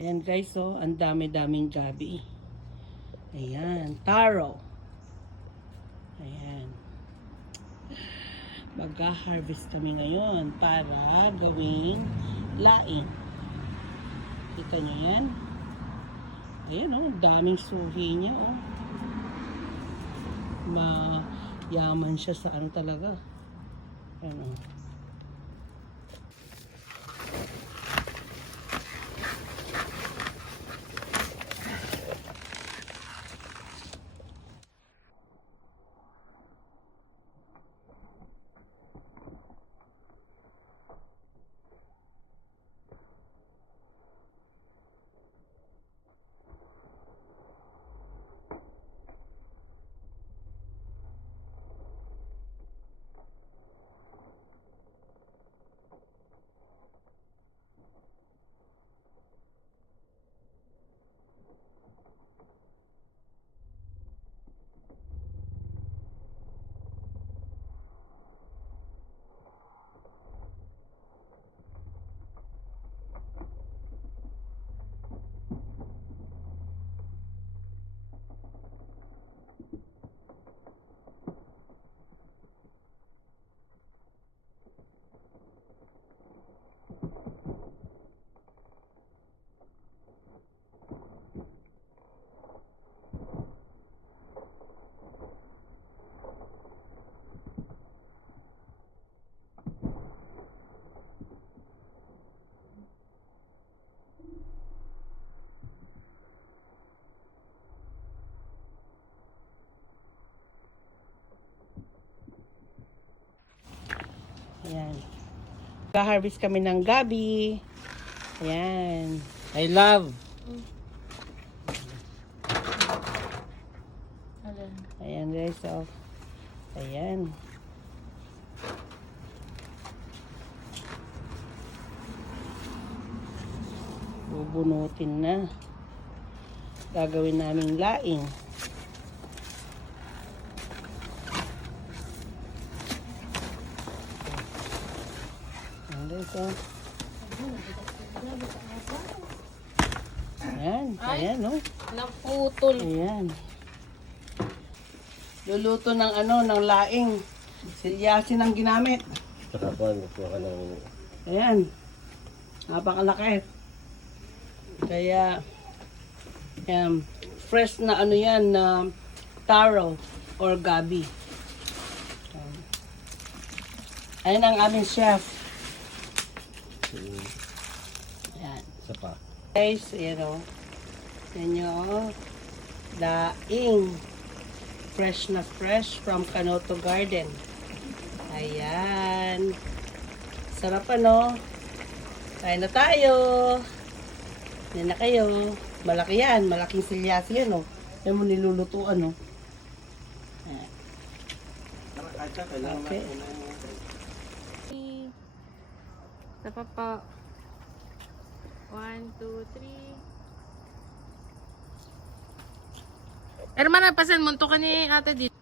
Ayan guys, so ang dami-daming gabi. Ayan, taro. Ayan. Mag-harvest kami ngayon para gawing laing. Kita nyo yan? Ayan oh, daming suhi niya oh. Mayaman siya sa ano talaga. Ayan oh. Ayan. Ga-harvest kami ng gabi. Ayan. I love. Ayan guys, so. Ayan. Bubunutin na. Gagawin namin laing. So, ayan, ayan, no? Naputol. Ayan. Luluto ng ano, ng laing. Silyasin ang ginamit. Ayan. Napakalaki. Kaya, fresh na ano yan, na taro or gabi. Ayan ang aming chef. Ayan. Isa pa. Guys, ayan o. Ayan nyo. Daing. Fresh na fresh from Canoto Garden. Ayan. Sarap ano. Kain na tayo. Yan na kayo. Malaki yan. Malaking silyasi yan o. Yan mo nilulutuan o. Ayan. Okay. Isa pa po. 1, 2, 3. Hermana, pasan mo to ka ni ate dito.